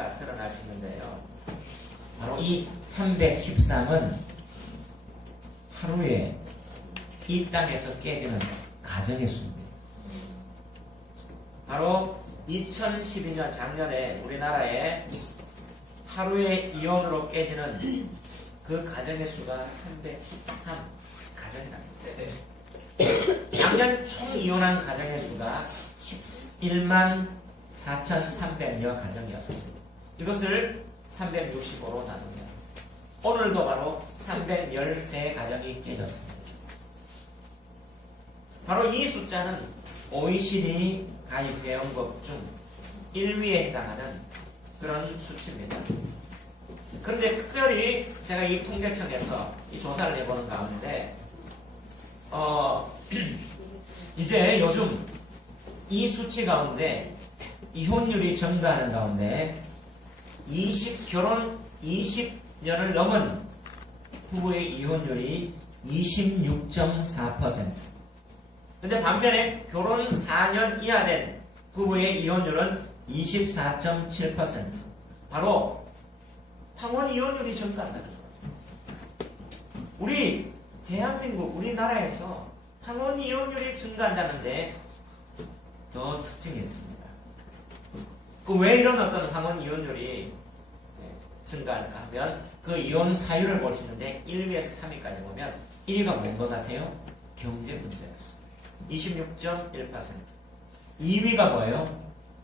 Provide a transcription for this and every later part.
차이가 드러날 수 있는데요. 바로 이 313은 하루에 이 땅에서 깨지는 가정의 수입니다. 바로 2012년 작년에 우리나라에 하루에 이혼으로 깨지는 그 가정의 수가 313 가정이랍니다. 작년 총 이혼한 가정의 수가 11만 4,300여 가정이었습니다. 이것을 365로 나누면 오늘도 바로 313 가정이 깨졌습니다. 바로 이 숫자는 OECD 가입 회원국 중 1위에 해당하는 그런 수치입니다. 그런데 특별히 제가 이 통계청에서 이 조사를 해보는 가운데 이제 요즘 이 수치 가운데 이혼율이 증가하는 가운데 결혼 20년을 넘은 부부의 이혼율이 26.4%. 근데 반면에 결혼 4년 이하 된 부부의 이혼율은 24.7%. 바로 황혼 이혼율이 증가한다는 거예요. 우리 대한민국 우리나라에서 황혼 이혼율이 증가한다는데 더 특징이 있습니다. 왜 이런 어떤 황혼 이혼율이 증가할까 하면 그 이혼 사유를 볼 수 있는데 1위에서 3위까지 보면 1위가 뭔 것 같아요? 경제 문제였습니다. 26.1%. 2위가 뭐예요?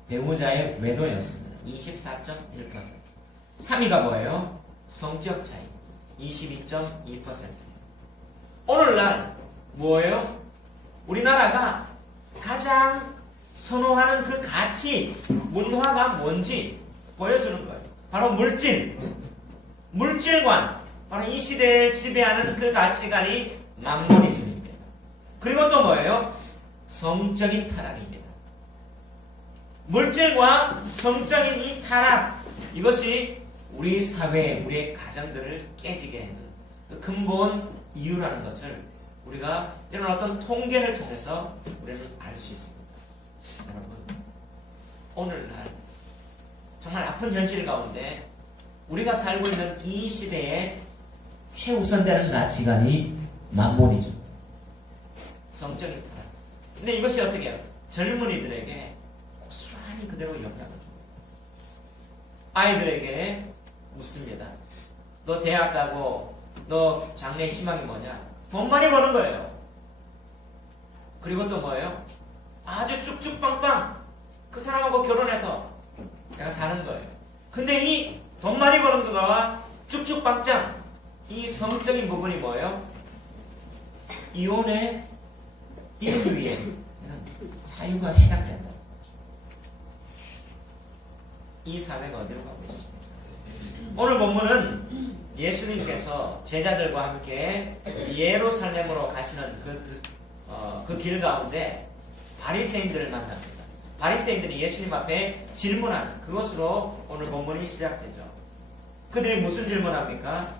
배우자의 외도였습니다. 24.1%. 3위가 뭐예요? 성격 차이. 22.2%. 오늘날 뭐예요? 우리나라가 가장 선호하는 그 가치, 문화가 뭔지 보여주는 거예요. 바로 물질관. 바로 이 시대를 지배하는 그 가치관이 막노리즘입니다. 그리고 또 뭐예요? 성적인 타락입니다. 물질과 성적인 이 타락, 이것이 우리 사회, 우리의 가정들을 깨지게 하는 그 근본 이유라는 것을 우리가 이런 어떤 통계를 통해서 우리는 알 수 있습니다. 여러분, 오늘날 정말 아픈 현실 가운데 우리가 살고 있는 이 시대에 최우선되는 가치관이 만몬이죠. 성적인 타락. 근데 이것이 어떻게 해요? 젊은이들에게 고스란히 그대로 영향을 줍니다. 아이들에게 묻습니다. 너 대학 가고 너 장래 희망이 뭐냐? 돈 많이 버는 거예요. 그리고 또 뭐예요? 아주 쭉쭉빵빵 그 사람하고 결혼해서 내가 사는 거예요. 근데 이 돈 많이 버는 거와 쭉쭉빵짱 이 성적인 부분이 뭐예요? 이혼의 1위에 사유가 해당된다. 이 사회가 어디로 가고 있습니까? 오늘 본문은 예수님께서 제자들과 함께 예루살렘으로 가시는 그 길 가운데 바리새인들을 만납니다. 바리새인들이 예수님 앞에 질문하는 그것으로 오늘 본문이 시작되죠. 그들이 무슨 질문합니까?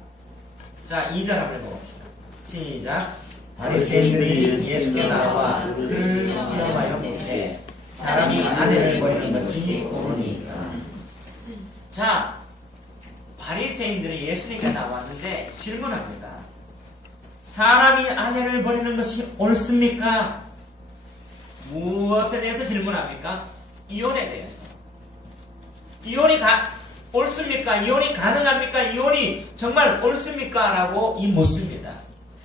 자, 2절 한번 읽어봅시다. 시작. 바리새인들이 예수께 나와 그를 시험하여 묻되 사람이 아내를 버리는 것이 옳으니까. 자, 바리새인들이 예수님께 나왔는데 질문합니다. 사람이 아내를 버리는 것이 옳습니까? 무엇에 대해서 질문합니까? 이혼에 대해서. 이혼이 옳습니까? 이혼이 가능합니까? 이혼이 정말 옳습니까? 라고 묻습니다.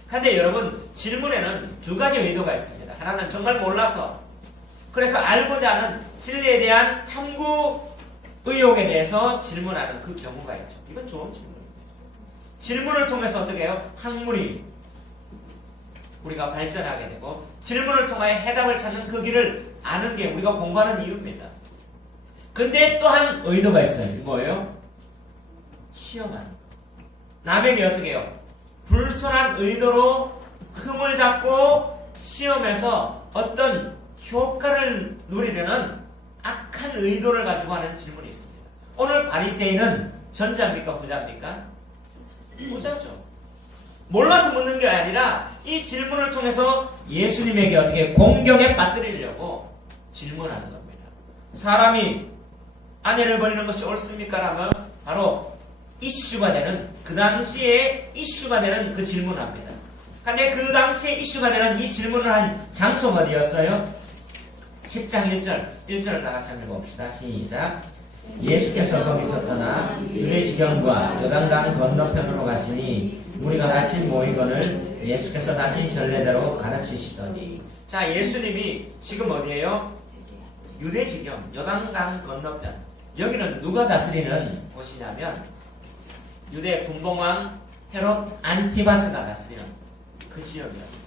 근데 여러분, 질문에는 두 가지 의도가 있습니다. 하나는 정말 몰라서, 그래서 알고자 하는 진리에 대한 탐구 의혹에 대해서 질문하는 그 경우가 있죠. 이건 좋은 질문입니다. 질문을 통해서 어떻게 해요? 학문이 우리가 발전하게 되고 질문을 통하여 해답을 찾는 그 길을 아는 게 우리가 공부하는 이유입니다. 근데 또한 의도가 있어요. 뭐예요? 시험하는 거. 남에게 어떻게 해요? 불선한 의도로 흠을 잡고 시험에서 어떤 효과를 누리려는 악한 의도를 가지고 하는 질문이 있습니다. 오늘 바리새인은 전자입니까? 부자입니까? 부자죠. 몰라서 묻는 게 아니라 이 질문을 통해서 예수님에게 어떻게 공경에 빠뜨리려고 질문하는 겁니다. 사람이 아내를 버리는 것이 옳습니까? 라면 바로 이슈가 되는, 그 당시에 이슈가 되는 그 질문을 합니다. 근데 그 당시에 이슈가 되는 이 질문을 한 장소가 어디였어요? 10장 1절을 다 같이 한번 읽어봅시다. 시작. 예수께서 거기서 떠나 유대 지경과 요단강 건너편으로 가시니 무리가 다시 모이거늘 예수께서 다시 전례대로 가르치시더니. 자, 예수님이 지금 어디에요? 유대 지경, 요단강 건너편. 여기는 누가 다스리는 곳이냐면 유대 군봉왕 헤롯 안티바스가 다스리는 그 지역이었어요.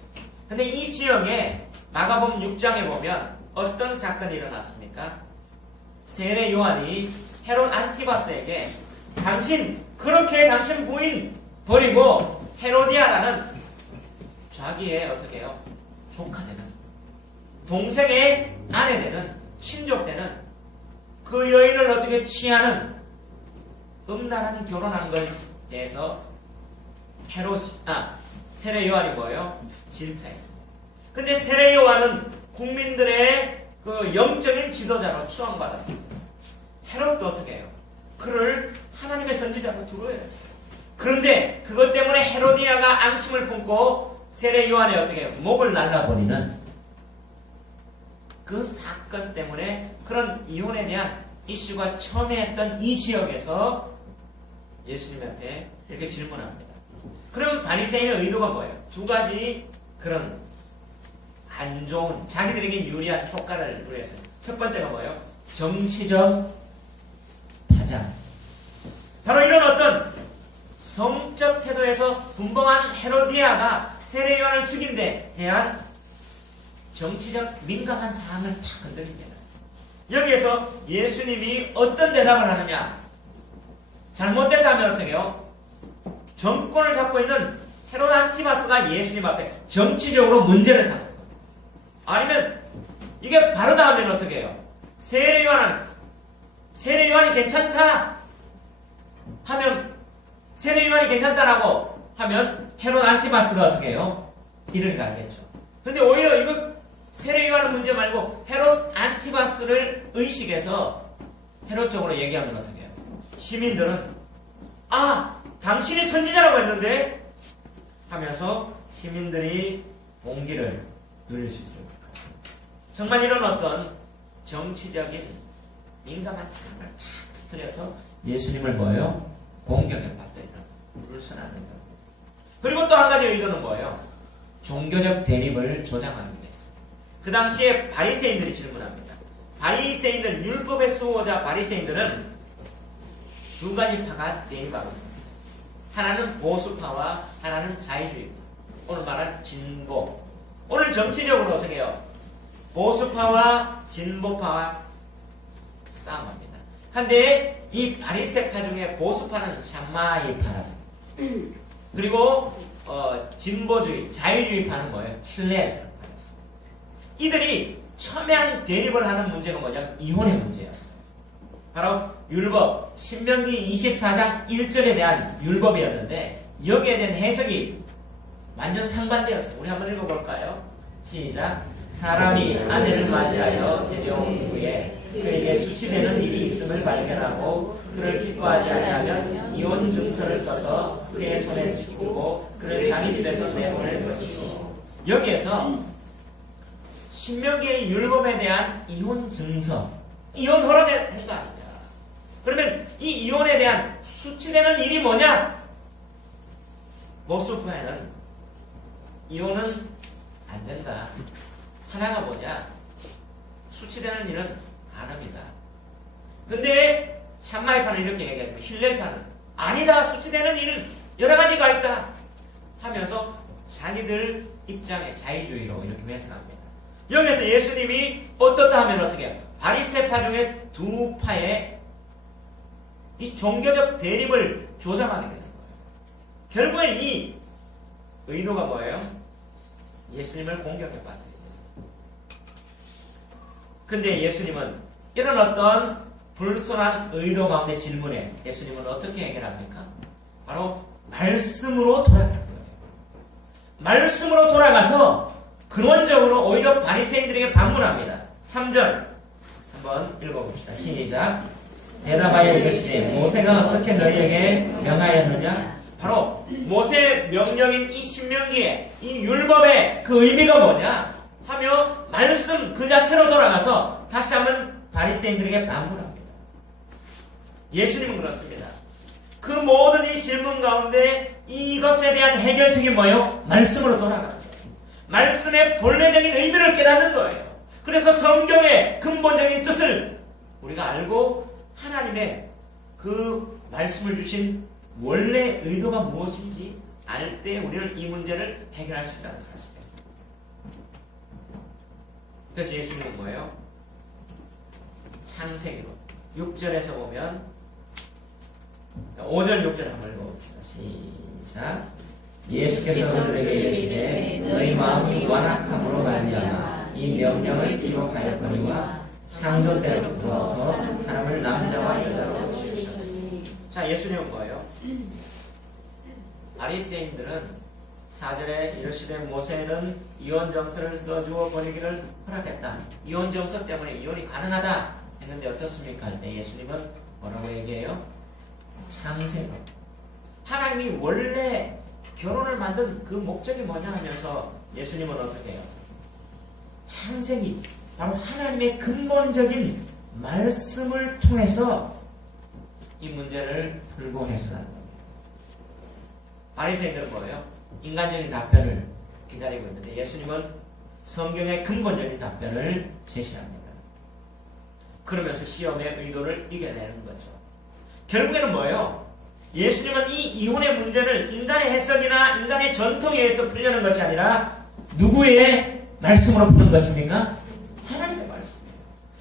근데 이 지역에 마가복음 6장에 보면 어떤 사건이 일어났습니까? 세례 요한이 헤롯 안티바스에게 그렇게 당신 부인 버리고 헤로디아라는 자기의 어떻게 해요? 조카 되는, 동생의 아내 되는, 친족 되는 그 여인을 어떻게 취하는 음란한 결혼하는 것에 대해서 세례 요한이 뭐예요? 질타했습니다. 근데 세례 요한은 국민들의 그 영적인 지도자로 추앙받았습니다. 헤롯도 어떻게 해요? 그를 하나님의 선지자로 두려워했어요. 그런데 그것 때문에 헤로디아가 앙심을 품고 세례 요한의 어떻게 해요? 목을 날라버리는 그 사건 때문에 그런 이혼에 대한 이슈가 처음에 했던 이 지역에서 예수님한테 이렇게 질문합니다. 그럼 바리새인의 의도가 뭐예요? 두 가지 그런 안 좋은, 자기들에게 유리한 효과를 위해서. 첫 번째가 뭐예요? 정치적 파장. 바로 이런 어떤 성적 태도에서 분봉한 헤로디아가 세례 요한을 죽인 데 대한 정치적 민감한 사항을 다 건드립니다. 여기에서 예수님이 어떤 대답을 하느냐? 잘못됐다면 어떻게 해요? 정권을 잡고 있는 헤롯 안티바스가 예수님 앞에 정치적으로 문제를 삼는 거예요. 아니면 이게 바르다 하면 어떻게 해요? 세례 요한이 괜찮다 하면, 세례 요한이 괜찮다라고 하면 헤롯 안티바스가 어떻게 해요? 이를 갈겠죠. 근데 오히려 이거 세례 요한의 문제 말고 헤롯 안티바스를 의식해서 헤롯 쪽으로 얘기하면 어떻게 해요? 시민들은 당신이 선지자라고 했는데 하면서 시민들이 봉기를 누릴 수 있을 것 같아요. 정말 이런 어떤 정치적인 민감한 사항을 다 터뜨려서 예수님을 뭐예요? 공격에 받들이는 불순한 의도. 그리고 또 한 가지 의도는 뭐예요? 종교적 대립을 조장하기 위해서. 그 당시에 바리새인들이 질문합니다. 바리새인들, 율법의 수호자 바리새인들은 두 가지 파가 대립하고 있었어요. 하나는 보수파와 하나는 자유주의파. 오늘 말한 진보. 오늘 정치적으로 어떻게 해요? 보수파와 진보파와 싸움합니다. 한데 이 바리새파 중에 보수파는 샤마이파랍니다. 그리고 진보주의, 자유주의파는 뭐예요? 힐레파였어요. 이들이 첨예한 대립을 하는 문제가 뭐냐면 이혼의 문제였어요. 바로 율법, 신명기 24장 1절에 대한 율법이었는데 여기에 대한 해석이 완전 상반되었어요. 우리 한번 읽어볼까요? 시작. 사람이 아내를 맞이하여 데려온 후에 그에게 수치되는 일이 있음을 발견하고 그를 기뻐하지 아니하면 이혼 증서를 써서 그의 손에 주고 그를 자기 집에서 내보낼 것이고. 여기에서 신명기의 율법에 대한 이혼 증서, 이혼 허락의 행가 아니냐. 그러면 이 이혼에 대한 수치되는 일이 뭐냐? 보수파에는 이혼은 안 된다. 하나가 뭐냐? 수치되는 일은 간음이다. 근데 샴마이파는 이렇게 얘기하고 힐레파는 아니다. 수치되는 일은 여러 가지가 있다 하면서 자기들 입장의 자유주의로 이렇게 해석합니다. 여기서 예수님이 어떻다 하면 어떻게 해요? 바리새파 중에 두 파의 이 종교적 대립을 조장하게 되는 거예요. 결국엔 이 의도가 뭐예요? 예수님을 공격에 빠뜨리는 거예요. 근데 예수님은 이런 어떤 불순한 의도 가운데 질문에 예수님은 어떻게 해결합니까? 바로 말씀으로 돌아가는 거예요. 말씀으로 돌아가서 근원적으로 오히려 바리새인들에게 반문합니다. 3절 한번 읽어봅시다. 시작. 대답하여 이르시되 모세가 어떻게 너희에게 명하였느냐? 바로 모세 명령인 이 신명기에 이 율법의 그 의미가 뭐냐 하며 말씀 그 자체로 돌아가서 다시 한번 바리새인들에게 반문합니다. 예수님은 그렇습니다. 그 모든 이 질문 가운데 이것에 대한 해결책이 뭐예요? 말씀으로 돌아가는 거예요. 말씀의 본래적인 의미를 깨닫는 거예요. 그래서 성경의 근본적인 뜻을 우리가 알고 하나님의 그 말씀을 주신 원래 의도가 무엇인지 알 때 우리는 이 문제를 해결할 수 있다는 사실이에요. 그래서 예수님은 뭐예요? 창세기로 6절에서 보면 5절 6절 한번 읽어봅시다. 시작. 예수께서 그들에게 이르시되 너희 마음이 완악함으로 말미암아 이 명령을 기록하였거니와 창조 때부터 사람을 남자와 여자로 지으셨으니. 자, 예수님은 뭐예요? 바리새인들은 4절에 이르시되 모세는 이혼정서를 써주어 버리기를 허락했다. 이혼정서 때문에 이혼이 가능하다 했는데 어떻습니까? 할 때 예수님은 뭐라고 얘기해요? 창세로 하나님이 원래 결혼을 만든 그 목적이 뭐냐 하면서 예수님은 어떻게 해요? 창세기 바로 하나님의 근본적인 말씀을 통해서 이 문제를 풀고 해석하는 겁니다. 바리새인들은 뭐예요? 인간적인 답변을 기다리고 있는데 예수님은 성경의 근본적인 답변을 제시합니다. 그러면서 시험의 의도를 이겨내는 거죠. 결국에는 뭐예요? 예수님은 이 이혼의 문제를 인간의 해석이나 인간의 전통에 의해서 풀려는 것이 아니라 누구의 말씀으로 푸는 것입니까? 하나님의 말씀이에요.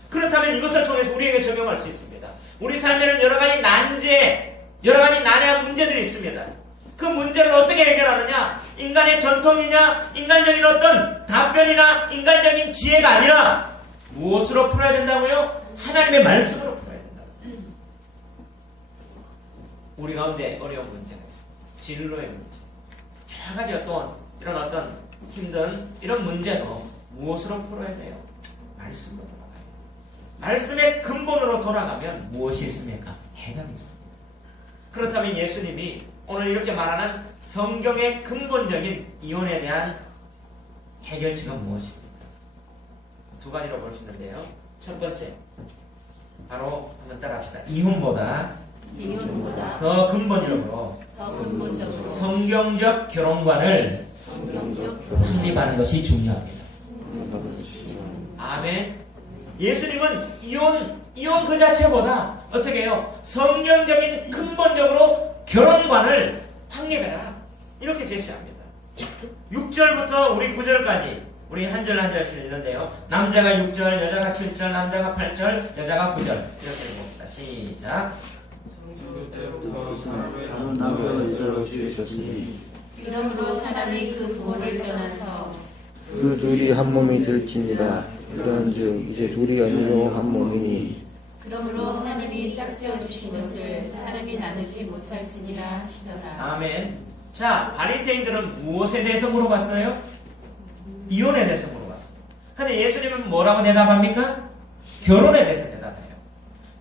그렇다면 이것을 통해서 우리에게 적용할 수 있습니다. 우리 삶에는 여러 가지 난제, 여러 가지 난해한 문제들이 있습니다. 그 문제를 어떻게 해결하느냐? 인간의 전통이냐, 인간적인 어떤 답변이나 인간적인 지혜가 아니라 무엇으로 풀어야 된다고요? 하나님의 말씀으로 풀어야 된다고요. 우리 가운데 어려운 문제가 있습니다. 진로의 문제, 여러 가지 이런 어떤 힘든 이런 문제도 무엇으로 풀어야 돼요? 말씀으로 돌아가요. 말씀의 근본으로 돌아가면 무엇이 있습니까? 해답이 있습니다. 그렇다면 예수님이 오늘 이렇게 말하는 성경의 근본적인 이혼에 대한 해결책은 무엇입니까? 두 가지로 볼 수 있는데요. 첫 번째, 바로 한번 따라합시다. 이혼보다 더 근본적으로 성경적 결혼관을 확립하는 것이 중요합니다. 아멘. 예수님은 이혼 그 자체보다 어떻게 해요? 성경적인 근본적으로 결혼관을 확립해라. 이렇게 제시합니다. 6절부터 우리 9절까지 우리 한 절 한 절씩 읽는데요. 남자가 6절, 여자가 7절, 남자가 8절, 여자가 9절 이렇게 읽어봅시다. 시작. 이러므로 사람이 그 부모를 떠나서 그 둘이 한 몸이 될지니라. 그런즉 이제 둘이 아니요 한 몸이니. 그러므로 하나님이 짝지어 주신 것을 사람이 나누지 못할지니라 하시더라. 아멘. 자, 바리새인들은 무엇에 대해서 물어봤어요? 이혼에 대해서 물어봤습니다. 근데 예수님은 뭐라고 대답합니까? 결혼에 대해서 대답해요.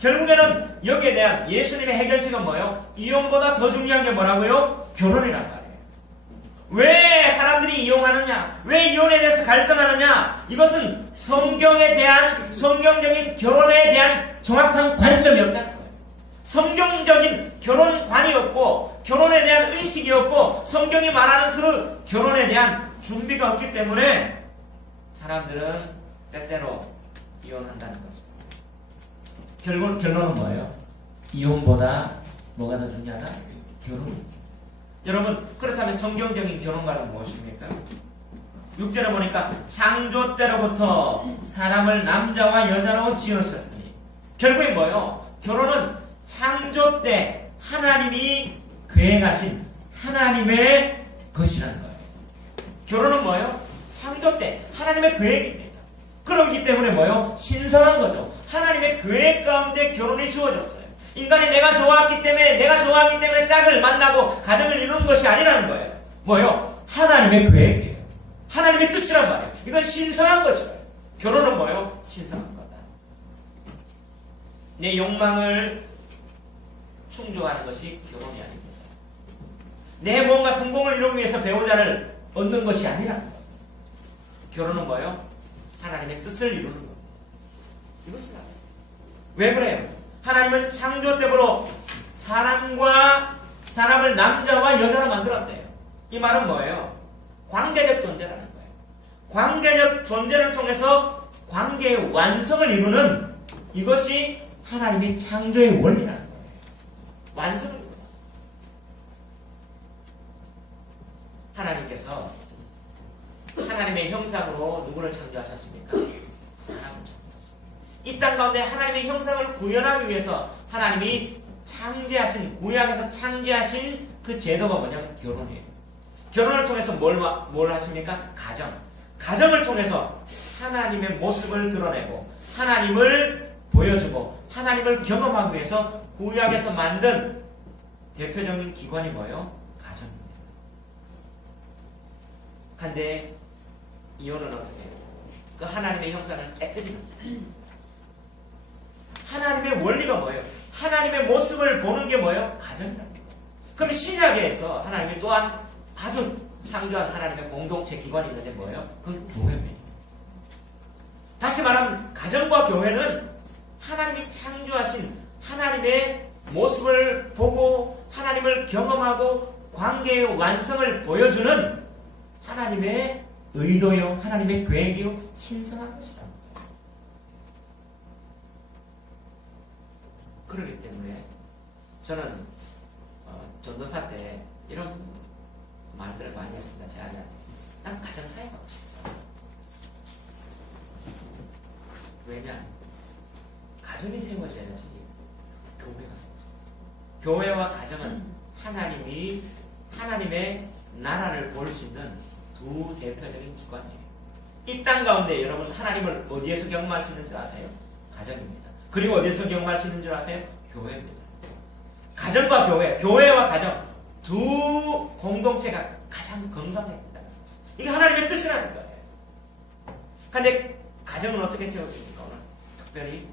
결국에는 여기에 대한 예수님의 해결책은 뭐예요? 이혼보다 더 중요한 게 뭐라고요? 결혼이란 말이에요. 왜 사람들이 이혼하느냐? 왜 이혼에 대해서 갈등하느냐? 이것은 성경에 대한 성경적인 결혼에 대한 정확한 관점이 없다는 거예요. 성경적인 결혼관이었고 결혼에 대한 의식이었고 성경이 말하는 그 결혼에 대한 준비가 없기 때문에 사람들은 때때로 이혼한다는 거죠. 결론은 뭐예요? 이혼보다 뭐가 더 중요하다? 결혼이죠. 여러분, 그렇다면 성경적인 결혼관은 무엇입니까? 6절에 보니까 창조 때로부터 사람을 남자와 여자로 지으셨으니. 결국에 뭐예요? 결혼은 창조 때 하나님이 계획하신 하나님의 것이라는 거예요. 결혼은 뭐예요? 창조 때 하나님의 계획입니다. 그렇기 때문에 뭐예요? 신성한 거죠. 하나님의 계획 가운데 결혼이 주어졌어요. 인간이 내가 좋아하기 때문에 짝을 만나고 가정을 이루는 것이 아니라는 거예요. 뭐예요? 하나님의 계획이에요. 하나님의 뜻이란 말이에요. 이건 신성한 것이에요. 결혼은 뭐예요? 신성한 거다. 내 욕망을 충족하는 것이 결혼이 아닙니다. 내 뭔가 성공을 이루기 위해서 배우자를 얻는 것이 아니라 결혼은 뭐예요? 하나님의 뜻을 이루는 겁니다. 이것을 알아요. 왜 그래요? 하나님은 창조 때부터 사람을 남자와 여자로 만들었대요. 이 말은 뭐예요? 관계적 존재라는 거예요. 관계적 존재를 통해서 관계의 완성을 이루는 이것이 하나님의 창조의 원리라는 거예요. 완성을 이루는 거예요. 하나님께서 하나님의 형상으로 누구를 창조하셨습니까? 사람을 창조하셨습니다. 이 땅 가운데 하나님의 형상을 구현하기 위해서 하나님이 창조하신, 구약에서 창조하신 그 제도가 뭐냐면 결혼이에요. 결혼을 통해서 뭘 하십니까? 가정을 통해서 하나님의 모습을 드러내고 하나님을 보여주고 하나님을 경험하기 위해서 구약에서 만든 대표적인 기관이 뭐예요? 가정입니다. 근데 이혼은 어떻게 해요? 그 하나님의 형상을 깨뜨리는 거예요. 하나님의 원리가 뭐예요? 하나님의 모습을 보는 게 뭐예요? 가정이라는 거예요. 그럼 신약에서 하나님이 또한 아주 창조한 하나님의 공동체 기관이 있는데 뭐예요? 그건 교회입니다. 다시 말하면 가정과 교회는 하나님이 창조하신 하나님의 모습을 보고 하나님을 경험하고 관계의 완성을 보여주는 하나님의 의도요, 하나님의 계획이요, 신성한 것이다. 그렇기 때문에 저는 전도사 때 이런 말들을 많이 했습니다. 제 아내한테. 난 가정사회 가고 싶다. 왜냐? 가정이 세워져야지 교회가 세워져요. 교회와 가정은 하나님의 나라를 볼 수 있는 두 대표적인 기관이에요. 이 땅 가운데 여러분 하나님을 어디에서 경험할 수 있는 줄 아세요? 가정입니다. 그리고 어디에서 경험할 수 있는 줄 아세요? 교회입니다. 가정과 교회와 가정 두 공동체가 가장 건강해야 된다는 것이죠. 이게 하나님의 뜻이라는 거예요. 그런데 가정은 어떻게 세워집니까? 오늘 특별히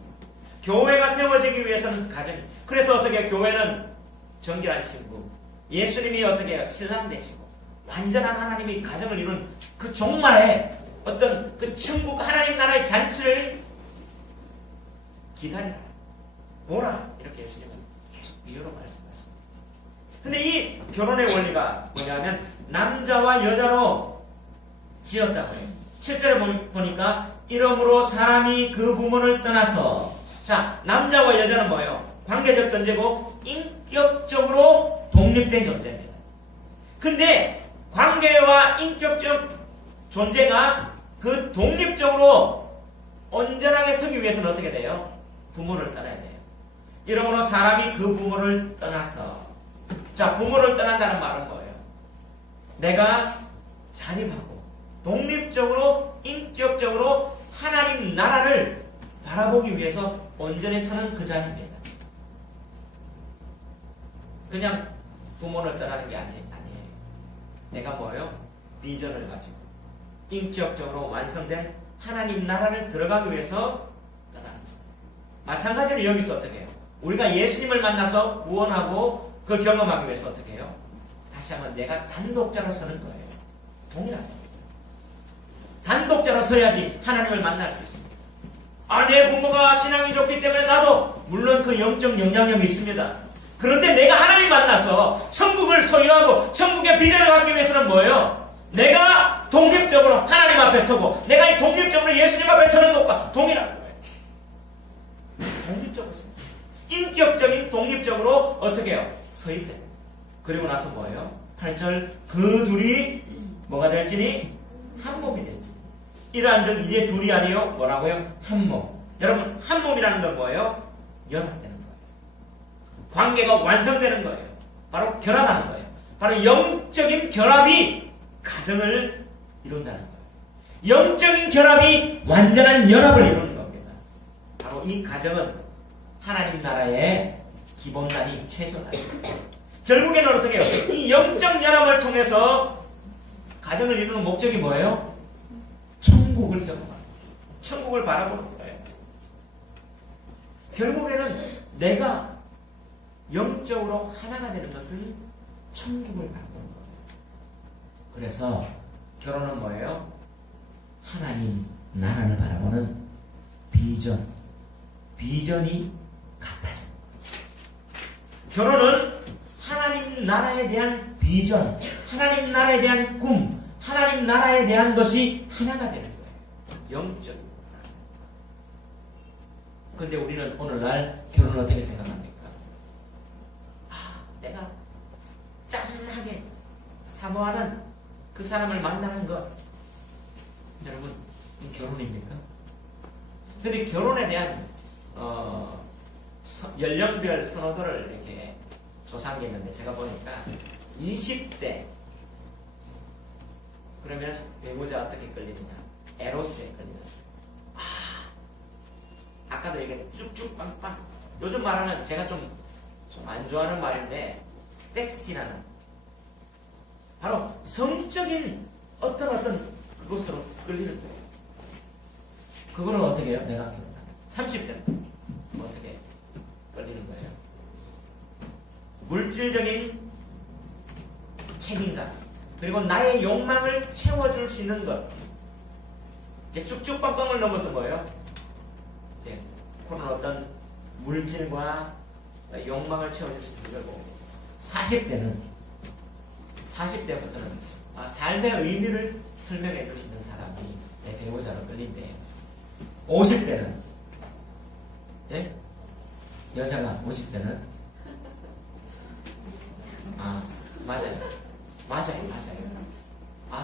교회가 세워지기 위해서는 가정이. 그래서 어떻게 교회는 정결한 신부, 예수님이 어떻게 해요? 신랑 되시고 완전한 하나님이 가정을 이룬 그 종말에 어떤 그 천국 하나님 나라의 잔치를 기다리라, 보라, 이렇게 예수님은 계속 비유로 말씀하십니다. 근데 이 결혼의 원리가 뭐냐면 남자와 여자로 지었다고 해요. 7절에 보니까 이러므로 사람이 그 부모를 떠나서, 자, 남자와 여자는 뭐예요? 관계적 존재고 인격적으로 독립된 존재입니다. 근데 관계와 인격적 존재가 그 독립적으로 온전하게 서기 위해서는 어떻게 돼요? 부모를 떠나야 돼요. 이러므로 사람이 그 부모를 떠나서, 자, 부모를 떠난다는 말은 뭐예요? 내가 자립하고 독립적으로 인격적으로 하나님 나라를 바라보기 위해서 온전히 서는 그 자리입니다. 그냥 부모를 떠나는 게 아니에요. 내가 뭐예요? 비전을 가지고 인격적으로 완성된 하나님 나라를 들어가기 위해서 떠나는 거예요. 마찬가지로 여기서 어떻게 해요? 우리가 예수님을 만나서 구원하고 그걸 경험하기 위해서 어떻게 해요? 다시 한번 내가 단독자로 서는 거예요. 동일한 거예요. 단독자로 서야지 하나님을 만날 수 있습니다. 아, 내 부모가 신앙이 좋기 때문에 나도 물론 그 영적 영향력이 있습니다. 그런데 내가 하나님 만나서 천국을 소유하고 천국의 비전을 갖기 위해서는 뭐예요? 내가 독립적으로 하나님 앞에 서고 내가 이 독립적으로 예수님 앞에 서는 것과 동일한 거예요. 독립적으로 서. 인격적인 독립적으로 어떻게 해요? 서 있어요. 그리고 나서 뭐예요? 8절 그 둘이 뭐가 될지니 한 몸이 될지. 이러한 즉 이제 둘이 아니요 뭐라고요? 한 몸. 여러분 한 몸이라는 건 뭐예요? 연합되는 거예요. 관계가 완성되는 거예요. 바로 결합하는 거예요. 바로 영적인 결합이 가정을 이룬다는 거예요. 영적인 결합이 완전한 연합을 이루는 겁니다. 바로 이 가정은 하나님 나라의 기본단위, 최소단위. 결국에는 어떻게 해요? 이 영적 연합을 통해서 가정을 이루는 목적이 뭐예요? 천국을 경험하는 거예요. 천국을 바라보는 거예요. 결국에는 내가 영적으로 하나가 되는 것은 천국을 바라보는 거예요. 그래서 결혼은 뭐예요? 하나님 나라를 바라보는 비전이 같아져. 결혼은 하나님 나라에 대한 비전, 하나님 나라에 대한 꿈, 하나님 나라에 대한 것이 하나가 되는 거예요. 영적. 근데 우리는 오늘날 결혼을 어떻게 생각합니까? 내가 짠하게 사모하는 그 사람을 만나는 것. 여러분, 이 결혼입니까? 근데 결혼에 대한 연령별 선호도를 이렇게 조사한 게 있는데 제가 보니까 20대 그러면 배우자 어떻게 끌리느냐? 에로스에 끌리는. 아까도 얘기한 쭉쭉 빵빵. 요즘 말하는 제가 좀 안 좋아하는 말인데 섹시라는 바로 성적인 어떤 그것으로 끌리는 거예요. 그거를 어떻게 해요? 내가 30대는 어떻게 끌리는 거예요? 물질적인 책임감 그리고 나의 욕망을 채워줄 수 있는 것. 이제 쭉쭉 빵빵을 넘어서 뭐예요? 이제 그런 어떤 물질과 욕망을 채워줄 수 있는 거고 40대부터는 삶의 의미를 설명해 줄 수 있는 사람이 내 배우자로 끌린대요. 50대는 예? 여자가 50대는 맞아요.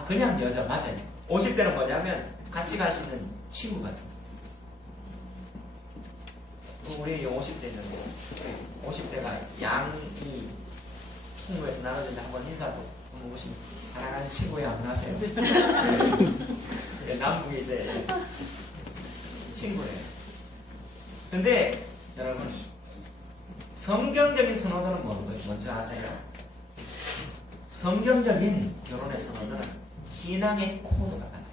그냥 여자 맞아요. 50대는 뭐냐면 같이 갈 수 있는 친구 같은 거. 우리 50대인데 50대가 양이 통로에서 나눠진다 한번 인사도 혹시 사랑하는 친구야 안녕하세요. 남북이 이제 친구예요. 근데 여러분 성경적인 선호도는 뭔지 먼저 아세요? 성경적인 결혼의 선호도는 신앙의 코드가 같아요.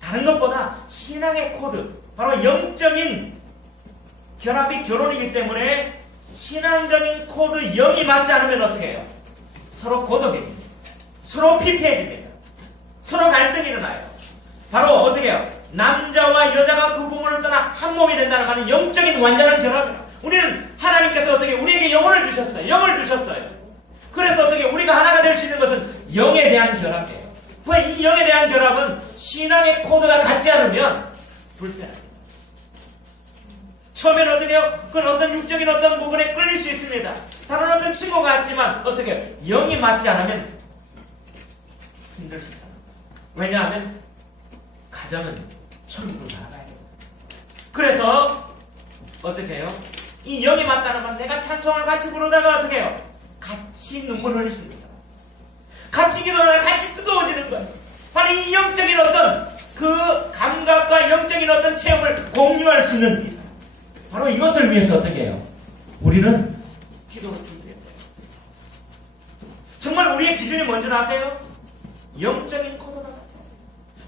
다른 것보다 신앙의 코드, 바로 영적인 결합이 결혼이기 때문에 신앙적인 코드 0이 맞지 않으면 어떻게 해요? 서로 고독해집니다. 서로 피폐해집니다. 서로 갈등이 일어나요. 바로 어떻게 해요? 남자와 여자가 그 부분을 떠나 한 몸이 된다는 말은 영적인 완전한 결합이에요. 우리는 하나님께서 어떻게 우리에게 영혼을 주셨어요. 영을 주셨어요. 그래서 어떻게 우리가 하나가 될 수 있는 것은 영에 대한 결합이에요. 이 영에 대한 결합은 신앙의 코드가 같지 않으면 불편합니다. 처음에는 어떻게 해요? 그건 어떤 육적인 어떤 부분에 끌릴 수 있습니다. 다른 어떤 친구 같지만 어떻게 해요? 영이 맞지 않으면 힘들 수 있다. 왜냐하면 가정은 천국을 나가야 돼요. 그래서 어떻게 해요? 이 영이 맞다는 말 내가 찬송을 같이 부르다가 어떻게 해요? 같이 눈물을 흘릴 수 있는 사람. 같이 기도하다가 같이 뜨거워지는 거예요. 바로 이 영적인 어떤 그 감각과 영적인 어떤 체험을 공유할 수 있는 이 사람. 바로 이것을 위해서 어떻게 해요? 우리는 기도를 준비해야 돼요. 정말 우리의 기준이 뭔지 아세요? 영적인 코드가 같아요.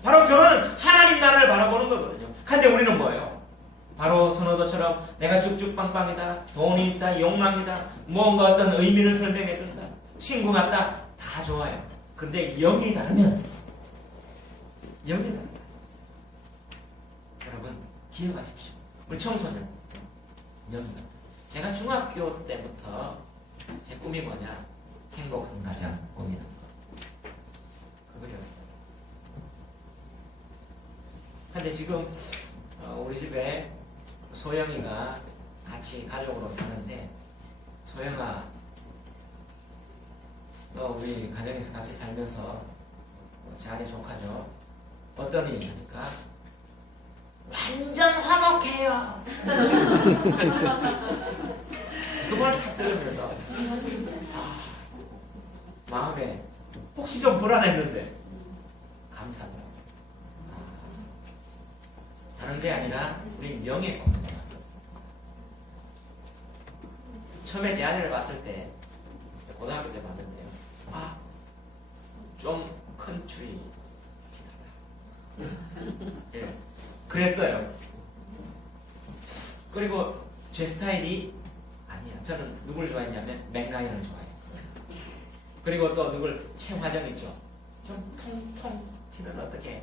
바로 결혼은 하나님 나라를 바라보는 거거든요. 근데 우리는 뭐예요? 바로 선호도처럼 내가 쭉쭉빵빵이다, 돈이 있다, 욕망이다, 뭔가 어떤 의미를 설명해준다, 친구 같다, 다 좋아요. 근데 영이 다르면 영이 다르다. 여러분 기억하십시오. 우리 청소년 영이 다르다. 제가 중학교 때부터 제 꿈이 뭐냐? 행복한 가정 꾸미는 거. 그거였어요. 근데 지금 우리 집에 소영이가 같이 가족으로 사는데, 소영아, 너 우리 가정에서 같이 살면서 제 아내 조카죠. 어떠니? 하니까 완전 화목해요. 그걸 다 들으면서 마음에 혹시 좀 불안했는데 감사하더라고요. 다른 게 아니라 우리 명예 코드가 처음에 제 아내를 봤을 때 고등학교 때 봤는데요. 좀 큰 추리 예, 그랬어요. 그리고 제 스타일이 저는 누굴 좋아했냐면 맥라이언을 좋아했거든요. 그리고 또 누굴 최화정 있죠. 좀 통통 튀는 어떻게.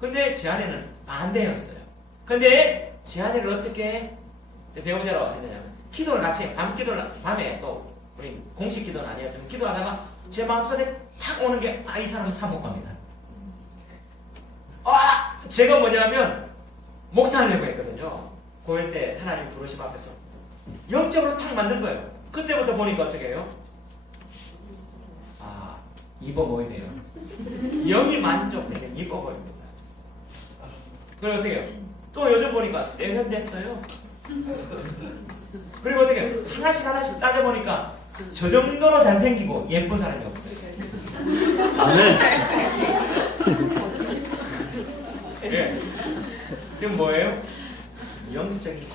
근데 제 아내는 반대였어요. 근데 제 아내를 어떻게 배우자로 했느냐면 기도를 같이 밤에 또 우리 공식 기도는 아니었지만 기도하다가 제 마음속에 탁 오는 게 이 사람은 사모과입니다. 제가 뭐냐면 목사하려고 했거든요. 고1 때 하나님 부르심 앞에서 영적으로 탁 만든 거예요. 그때부터 보니까 어떻게 해요? 이뻐 보이네요. 영이 만족되면 이뻐 보입니다. 그리고 어떻게 해요? 또 요즘 보니까 세련됐어요. 그리고 어떻게 해요? 하나씩 따져보니까 저 정도로 잘생기고 예쁜 사람이 없어요. 아멘. 예. 지금 뭐예요? 영적인.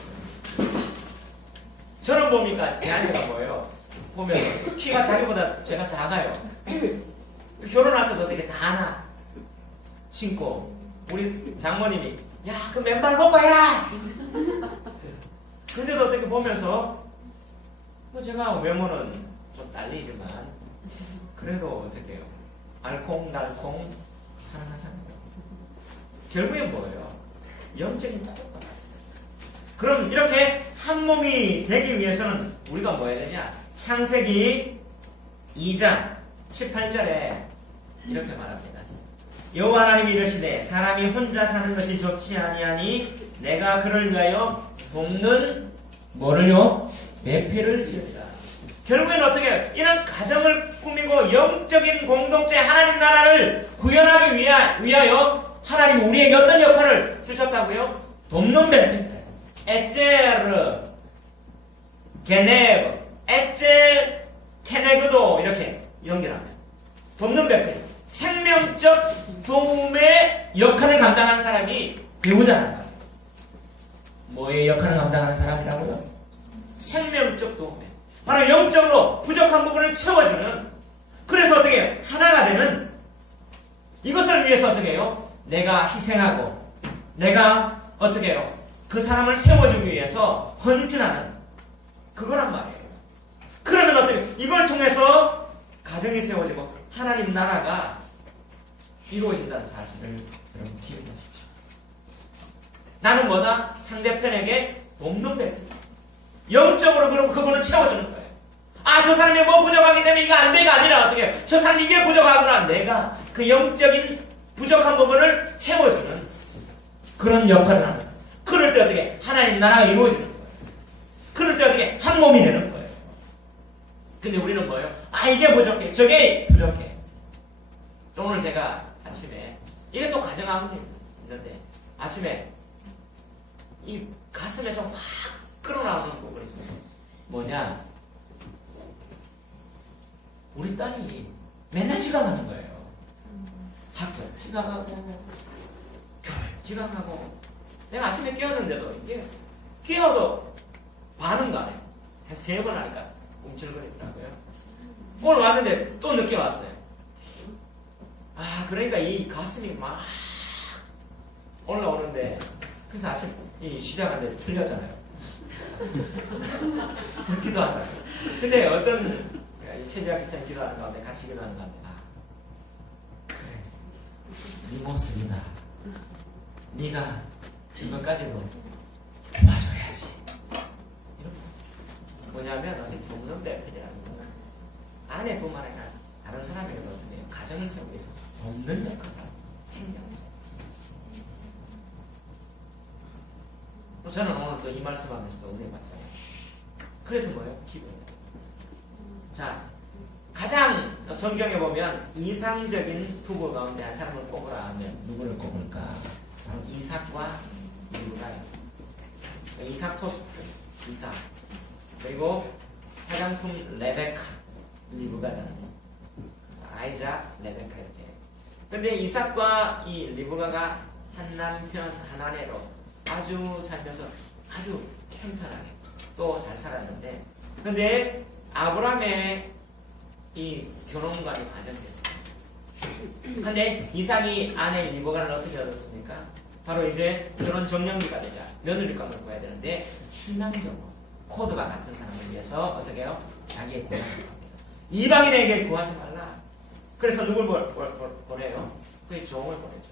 저는 뭡니까? 제 아내가 뭐예요? 보면 키가 자기보다 제가 작아요. 결혼할 때도 되게 다 하나 신고 우리 장모님이 야 그 맨발 벗고 해라. 근데도 어떻게 보면서 제가 외모는 좀 딸리지만 그래도 어떻게 해요? 알콩달콩 사랑하잖아요. 결국엔 뭐예요? 영적인 토가. 그럼 이렇게 한 몸이 되기 위해서는 우리가 뭐 해야 되냐? 창세기 2장 18절에 이렇게 말합니다. 여호와 하나님이 이르시되 사람이 혼자 사는 것이 좋지 아니하니 내가 그를 위하여 돕는 뭐를요? 매피를 지으리라. 결국엔 어떻게 해요? 이런 가정을 꾸미고 영적인 공동체 하나님 나라를 구현하기 위하여 하나님이 우리에게 어떤 역할을 주셨다고요? 돕는 매피들. 에젤 게네브 에젤 테네그도 이렇게 연결하면 돕는 배필, 생명적 도움의 역할을 감당하는 사람이 배우자란 말이에요. 뭐의 역할을 감당하는 사람이라고요? 생명적 도움에 바로 영적으로 부족한 부분을 채워주는. 그래서 어떻게 해요? 하나가 되는. 이것을 위해서 어떻게 해요? 내가 희생하고 내가 어떻게 해요? 그 사람을 세워주기 위해서 헌신하는 그거란 말이에요. 그러면 어떻게 이걸 통해서 가정이 세워지고 하나님 나라가 이루어진다는 사실을 여러분 기억하십시오. 나는 뭐다? 상대편에게 돕는 배. 영적으로 그럼 그분을 채워주는 거예요. 저 사람이 뭐 부족하기 때문에 이거 안 돼가 아니라 어떻게 해요? 저 사람이 이게 부족하구나. 내가 그 영적인 부족한 부분을 채워주는 그런 역할을 하는 사람. 그럴 때 어떻게 하나님 나라가 이루어지는 거예요. 그럴 때 어떻게 한 몸이 되는 거예요. 근데 우리는 뭐예요? 이게 부족해. 저게 부족해. 오늘 제가 아침에 이게 또 가정하는 게 있는데 아침에 이 가슴에서 확 끌어나오는 부분이 있었어요. 뭐냐? 우리 딸이 맨날 지각하는 거예요. 학교 지각하고 교회 지각하고. 내가 아침에 깨웠는데도 이게 깨워도 반응도 안 해요. 한 3번 하니까 움찔거리더라고요. 오늘 왔는데 또 늦게 왔어요. 그러니까 이 가슴이 막 올라오는데 그래서 아침 이 시작하는데 틀렸잖아요. 기도한다. 근데 어떤 최재학 집사님 기도하는 가운데 같이 기도하는 가운데 그래 네 모습이다. 네가 지금까지도 도와줘야지. 뭐냐면 아직 돕는 배필이라는 거는 아내뿐만 아니라 다른 사람에게도 어떻게 가정을 세우기 위해서 돕는 역할을 생명이죠. 저는 오늘 또 이 말씀하면서도 은혜 받잖아요. 그래서 뭐예요? 기도죠. 자, 가장 성경에 보면 이상적인 부부 가운데 한 사람을 꼽으라 하면 누구를 꼽을까? 바로 이삭과 리브가예요. 이삭 토스트, 이삭. 그리고 화장품 레베카, 리브가잖아요. 아이작, 레베카 이렇게. 근데 이삭과 이 리브가가 한 남편 한 아내로 아주 살면서 아주 평탄하게 또 잘 살았는데, 근데 아브라함의 이 결혼관이 반영됐어요. 근데 이삭이 아내 리브가를 어떻게 얻었습니까? 바로 이제 결혼 정년기가 되자 며느리감을 구해야 되는데 신앙적으로 코드가 같은 사람을 위해서 어떻게 해요? 자기의 고향을 합니다. 이방인에게 구하지 말라. 그래서 누굴 보내요? 그의 종을 보내죠.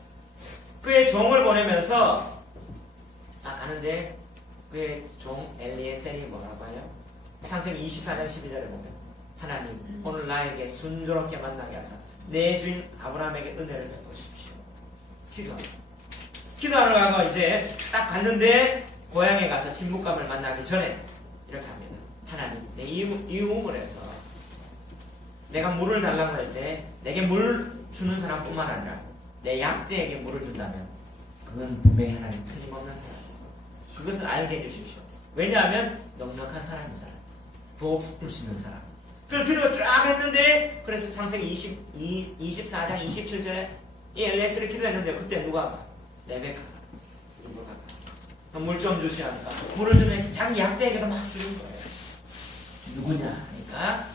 그의 종을 보내면서 가는데 그의 종 엘리에셀이 뭐라고 해요? 창세기 24장 12절에 보면 하나님 오늘 나에게 순조롭게 만나게 하사 내 주인 아브라함에게 은혜를 베푸십시오. 기도하러 가고 이제 딱 갔는데 고향에 가서 신부감을 만나기 전에 이렇게 합니다. 하나님 내 이웃을 해서 내가 물을 달라고 할 때 내게 물 주는 사람뿐만 아니라 내 약대에게 물을 준다면 그건 분명히 하나님 틀림없는 사람이에요. 그것을 알게 해주십시오. 왜냐하면 넉넉한 사람이잖아요. 도울 수 있는 사람. 그 기도 쫙 했는데 그래서 창세기 24장 27절에 이 엘리에셀을 기도했는데 그때 누가 레베카가 물 좀 주시니까 물을 주면 자기 약대에게도 막 주는 거예요. 누구냐 하니까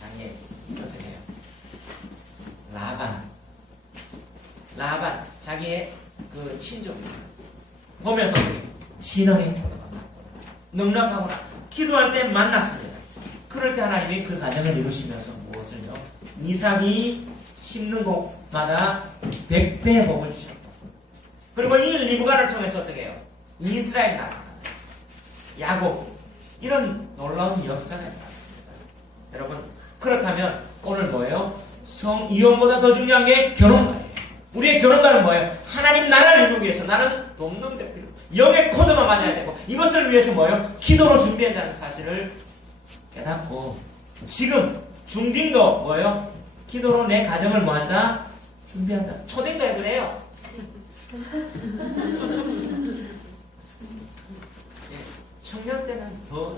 자기 어떻게 해요? 라반 자기의 그 친족이에요. 보면서 신앙의 태도가 넉넉하구나. 기도할 때 만났습니다. 그럴 때 하나님이 그 가정을 이루시면서 무엇을요? 이삭이 심는 곳마다 100배의 복을 주셨다. 그리고 이 리브가를 통해서 어떻게 해요? 이스라엘 나라, 야곱 이런 놀라운 역사가 일어났습니다. 여러분 그렇다면 오늘 뭐예요? 성이혼보다 더 중요한 게 결혼가예요. 우리의 결혼가는 뭐예요? 하나님 나라를 이루기 위해서 나는 동등되고 영의 코드가 맞아야 되고 이것을 위해서 뭐예요? 기도로 준비한다는 사실을 깨닫고 지금 중딩도 뭐예요? 기도로 내 가정을 뭐한다? 준비한다. 초딩도 그래요. 청년 때는 더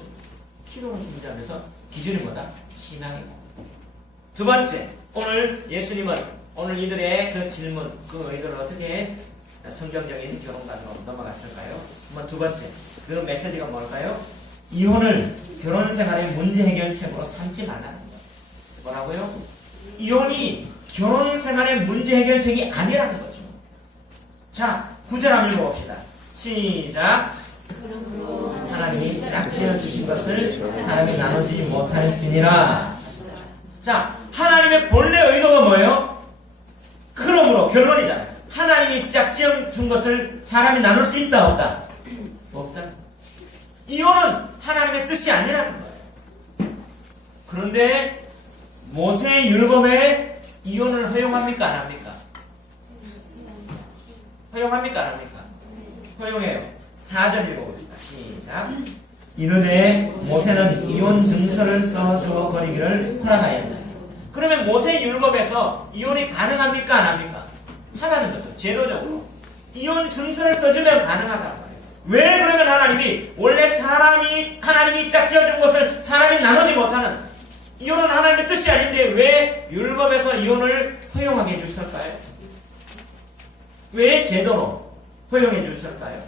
기도로 준비하면서 기준이 뭐다? 신앙이고. 두 번째, 오늘 예수님은 오늘 이들의 그 질문, 그 이들을 어떻게 성경적인 결혼관으로 넘어갔을까요? 한번 두 번째, 그 메시지가 뭘까요? 이혼을 결혼 생활의 문제 해결책으로 삼지 말라는 것. 뭐라고요? 이혼이 결혼 생활의 문제 해결책이 아니라는 거죠. 자, 9절 한번 읽어봅시다. 시작. 하나님이 짝지어 주신 것을 사람이 나누지 못할지니라. 자, 하나님의 본래 의도가 뭐예요? 그러므로 결론이잖아요. 하나님이 짝지어 준 것을 사람이 나눌 수 있다 없다? 없다. 이혼은 하나님의 뜻이 아니라는 거예요. 그런데 모세의 율법에 이혼을 허용합니까 안 합니까? 허용합니까 안 합니까? 허용해요. 4절 읽어봅시다. 시작. 이르되 모세는 이혼 증서를 써주어 버리기를 허락하였다. 그러면 모세의 율법에서 이혼이 가능합니까 안 합니까? 하다는 거죠. 제도적으로 이혼 증서를 써주면 가능하단 말이에요. 왜 그러면 하나님이 원래 하나님이 짝지어준 것을 사람이 나누지 못하는 이혼은 하나님의 뜻이 아닌데 왜 율법에서 이혼을 허용하게 해주실까요? 왜 제도로 허용해 주실까요?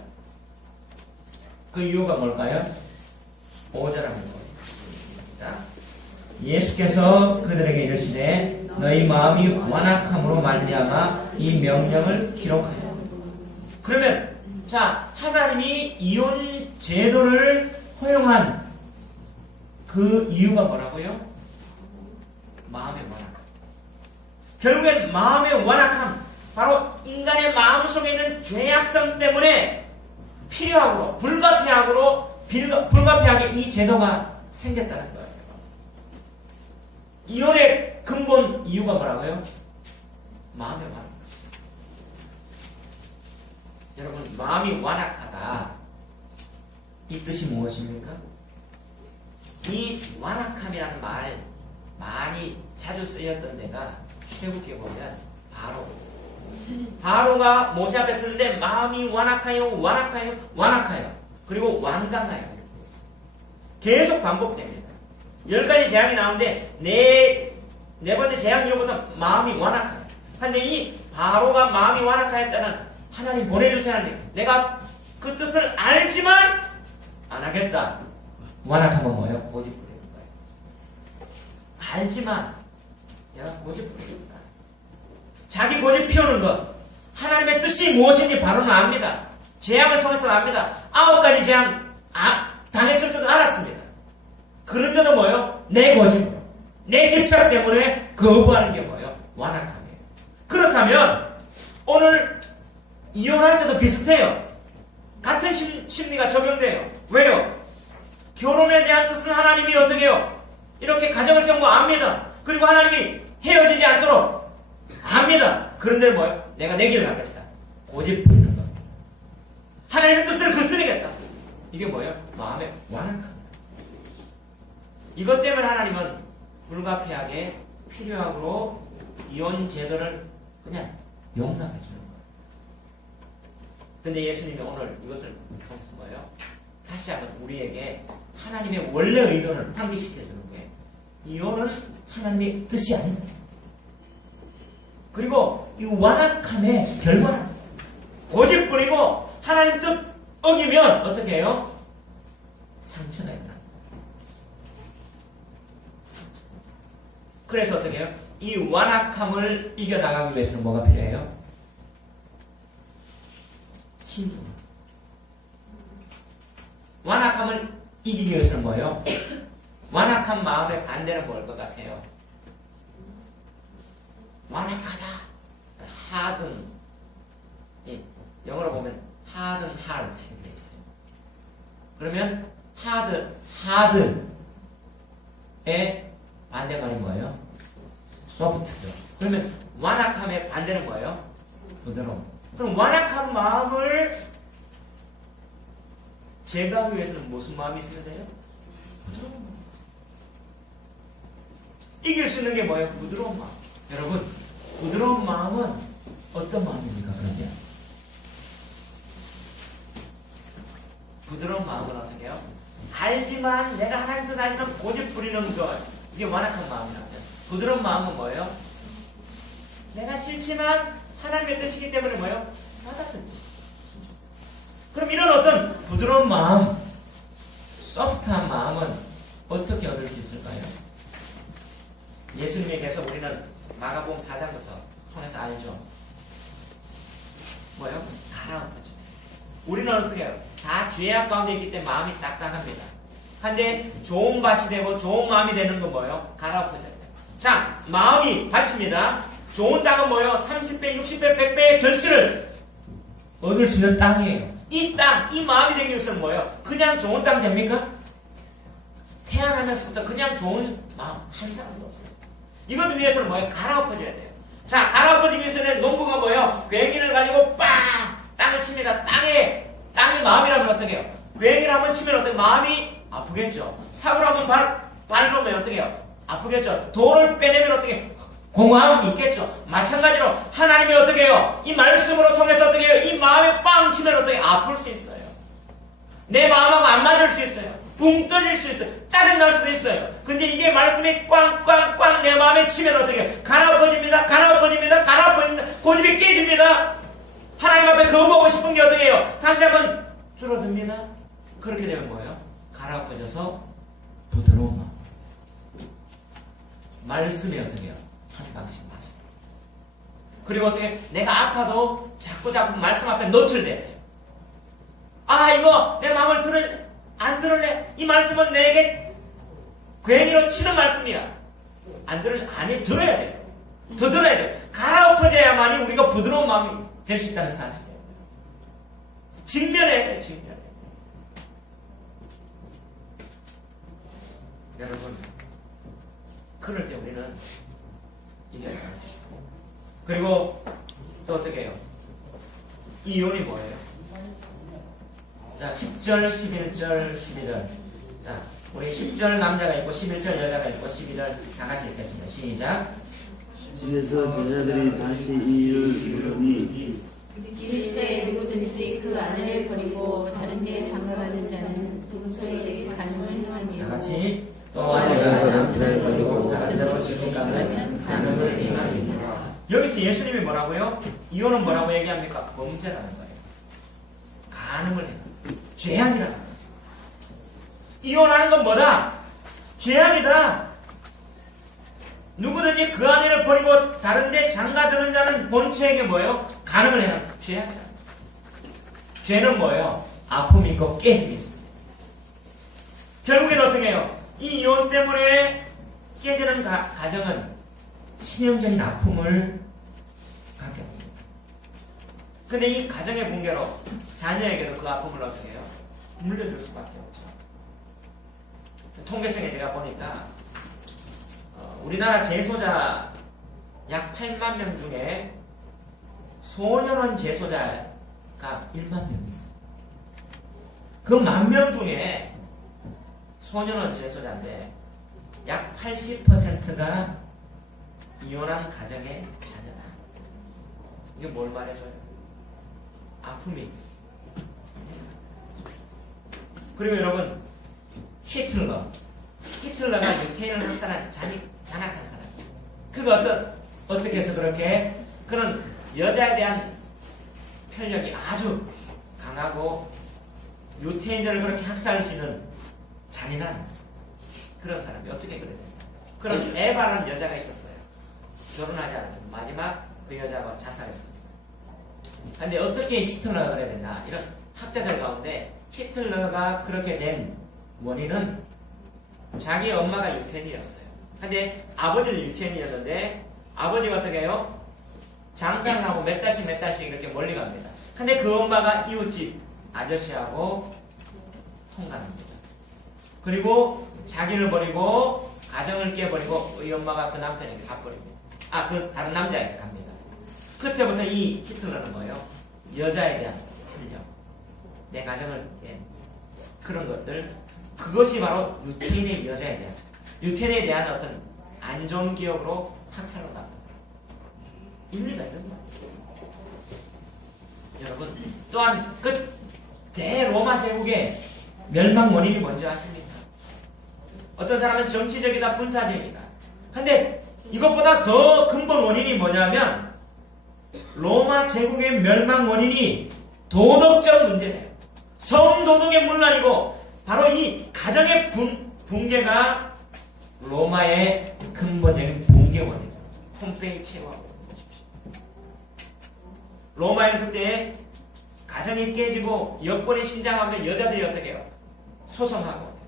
그 이유가 뭘까요? 5절 한번 보겠습니다. 예수께서 그들에게 이르시되 너희 마음이 완악함으로 말미암아 이 명령을 기록하여. 그러면 자, 하나님이 이혼 제도를 허용한 그 이유가 뭐라고요? 마음의 완악함. 결국엔 마음의 완악함, 바로 인간의 마음속에 있는 죄악성 때문에 필요하고 불가피하게 이 제도가 생겼다는 거예요. 이혼의 근본 이유가 뭐라고요? 마음의 완악. 여러분, 마음이 완악하다, 이 뜻이 무엇입니까? 이 완악함이라는 말 많이 자주 쓰였던 데가 출애굽기에 보면 바로가 모세 앞에 쓰는데 마음이 완악하여 그리고 완강하여 계속 반복됩니다. 10가지 재앙이 나오는데 네 번째 재앙 이후부터 마음이 완악하여. 근데 이 바로가 마음이 완악하였다는 하나님 보내주신 하나님, 내가 그 뜻을 알지만 안 하겠다. 완악하면 뭐예요? 고집 부리는 거예요. 알지만 내가 고집 부립니다. 자기 고집 피우는 것. 하나님의 뜻이 무엇인지 바로는 압니다. 재앙을 통해서 압니다. 9가지 재앙 당했을 알았습니다. 그런데도 뭐예요? 내 고집으로, 내 집착 때문에 거부하는 게 뭐예요? 완악함이에요. 그렇다면 오늘 이혼할 때도 비슷해요. 같은 심리가 적용돼요. 왜요? 결혼에 대한 뜻은 하나님이 어떻게 해요? 이렇게 가정을 세운 거 압니다. 그리고 하나님이 헤어지지 않도록 압니다. 그런데 뭐예요? 내가 내 길을 가겠다. 고집 부리는 거. 하나님의 뜻을 거스르겠다. 이게 뭐예요? 마음의 완악함. 이것 때문에 하나님은 불가피하게 필요하고 이혼 제도를 그냥 용납해 주는 거예요. 근데 예수님이 오늘 이것을 통해서 뭐예요? 다시 한번 우리에게 하나님의 원래 의도를 상기시켜 주는 거예요. 이혼은 하나님의 뜻이 아니다. 그리고 이 완악함의 결과는 고집 부리고 하나님 뜻 어기면 어떻게 해요? 상처가 일어납니다. 상처. 그래서 어떻게 해요? 이 완악함을 이겨나가기 위해서는 뭐가 필요해요? 신중. 완악함을 이기기 위해서는 뭐예요? 완악한 마음의 반대는 뭘 것 같아요? 완악하다. 하든, 영어로 보면 harden heart 이렇게 돼 있어요. 그러면 hard의 반대말이 뭐예요? soft죠. 그러면 완악함의 반대는 뭐예요? 부드러움. 그럼 완악한 마음을 제거하기 위해서는 무슨 마음이 있으면 돼요? 부드러운 마음. 이길 수 있는 게 뭐예요? 부드러운 마음. 여러분, 부드러운 마음은 어떤 마음입니까? 그런데 부드러운 마음은 어떻게 해요? 알지만 내가 하나님 뜻 아니면 고집 부리는 것, 이게 완악한 마음이라면, 부드러운 마음은 뭐예요? 내가 싫지만 하나님의 뜻이기 때문에 뭐예요? 받아들이죠. 그럼 이런 어떤 부드러운 마음, 소프트한 마음은 어떻게 얻을 수 있을까요? 예수님에게서 우리는 마가복음 4장부터 통해서 알죠. 뭐예요? 가라앉죠. 우리는 어떻게 해요? 다 죄악 가운데 있기 때문에 마음이 딱딱합니다. 근데 좋은 밭이 되고 좋은 마음이 되는 건 뭐예요? 가라앉아야 돼요. 자, 마음이 밭입니다. 좋은 땅은 뭐예요? 30배, 60배, 100배의 결실을 얻을 수 있는 땅이에요. 이 땅, 이 마음이 되기 위해서는 뭐예요? 그냥 좋은 땅 됩니까? 태어나면서부터 그냥 좋은 마음 한 사람도 없어요. 이것 위해서는 뭐예요? 갈아엎어져야 돼요. 자, 갈아엎어지기 위해서는 농부가 뭐예요? 괭이를 가지고 빵! 땅을 칩니다. 땅의 마음이라면 어떻게 해요? 괭이를 한번 치면 어떻게 마음이 아프겠죠? 삽을 한번 밟으면 어떻게 해요? 아프겠죠? 돌을 빼내면 어떻게 해요? 공허함이 있겠죠. 마찬가지로 하나님이 어떻게 해요? 이 말씀으로 통해서 어떻게 해요? 이 마음에 빵 치면 어떻게 아플 수 있어요. 내 마음하고 안 맞을 수 있어요. 붕 떠질 수 있어요. 짜증날 수도 있어요. 근데 이게 말씀이 꽝꽝꽝 내 마음에 치면 어떻게 해요? 가라엎어집니다. 가라엎어집니다. 가라엎어집니다. 고집이 깨집니다. 하나님 앞에 거부하고 싶은 게 어떻게 해요? 다시 한번 줄어듭니다. 그렇게 되면 뭐예요? 가라엎어져서 부드러운 마음. 말씀이 어떻게 해요? 한 방씩 맞아요. 그리고 어떻게 내가 아파도 자꾸 말씀 앞에 노출돼야 돼요. 아, 이거 내 마음을 안 들을래? 이 말씀은 내게 괭이로 치는 말씀이야. 아니, 들어야 돼요. 더 들어야 돼요. 갈아엎어져야만이 우리가 부드러운 마음이 될 수 있다는 사실이에요. 직면해야 돼요. 직면해야 돼요. 여러분, 그럴 때 우리는 이겨낼 수 있어요. 그리고 또 어떻게 해요? 이혼이 뭐예요? 자, 10절, 11절, 12절. 자, 우리 10절 남자가 있고 11절 여자가 있고 12절 다 같이 읽겠습니다. 시작. 집에서 제자들이 다시 이 일을 물으니 이르시되 누구든지 그 아내를 버리고 다른 데 장가가는 자는 동서에게 간음을 행함이요. 다 같이 또 아내가 아내가 남편을 버리고 다른 데로 시집가면 간음을 행하리라. 여기서 예수님이 뭐라고요? 이혼은 뭐라고 얘기합니까? 범죄라는 거예요. 간음을 해요. 죄악이라는 거예요. 이혼하는 건 뭐다? 죄악이다. 누구든지 그 아내를 버리고 다른 데 장가드는 자는 본체에게 뭐예요? 간음을 해요. 죄악이다. 죄는 뭐예요? 아픔이 있고 깨짐이 있습니다. 결국엔 어떻게 해요? 이 이혼 때문에 깨지는 가정은 치명적인 아픔을 갖게 됩니다. 근데 이 가정의 붕괴로 자녀에게도 그 아픔을 어떻게 해요? 물려줄 수밖에 없죠. 통계청에 제가 보니까 우리나라 재소자 약 8만 명 중에 소년원 재소자가 1만 명 있어요. 그 10,000명 중에 소년원 재소자인데 약 80%가 이혼한 가정의 자녀다. 이게 뭘 말해줘요? 아픔이. 그리고 여러분, 히틀러가 유태인을 학살한 잔악한 사람. 그거 어떻게 해서 그렇게 그런 여자에 대한 편력이 아주 강하고 유태인들을 그렇게 학살할 수 있는 잔인한 그런 사람이 어떻게 그래 됐냐. 그런 에바라는 여자가 있었어요. 결혼하지 않았죠. 마지막 그 여자가 자살했습니다. 근데 어떻게 히틀러가 그래 됐나? 이런 학자들 가운데 히틀러가 그렇게 된 원인은 자기 엄마가 유태인이었어요. 근데 아버지도 유태인이었는데 아버지가 어떻게 해요? 장사를 하고 몇 달씩 이렇게 멀리 갑니다. 근데 그 엄마가 이웃집 아저씨하고 통관합니다. 그리고 자기를 버리고 가정을 깨버리고 이 엄마가 그 남편에게 가버립니다. 그 다른 남자에게 갑니다. 그때부터 이 히틀러는 뭐예요? 여자에 대한 편력, 내 가정을 깬 그런 것들, 그것이 바로 유태인의 여자에 대한, 유태인에 대한 어떤 안 좋은 기억으로 학살을 받는 일리가 있는 거예요. 여러분, 또한 그 대로마 제국의 멸망 원인이 뭔지 아십니까? 어떤 사람은 정치적이다, 군사적이다. 근데 이것보다 더 근본 원인이 뭐냐면 로마 제국의 멸망 원인이 도덕적 문제네요. 성도덕의 문란이고 바로 이 가정의 붕괴가 로마의 근본적인 붕괴 원인입니다. 폼페이 체화하고 보십시오. 로마에는 그때 가정이 깨지고 여권이 신장하면 여자들이 어떻게 해요? 소송하고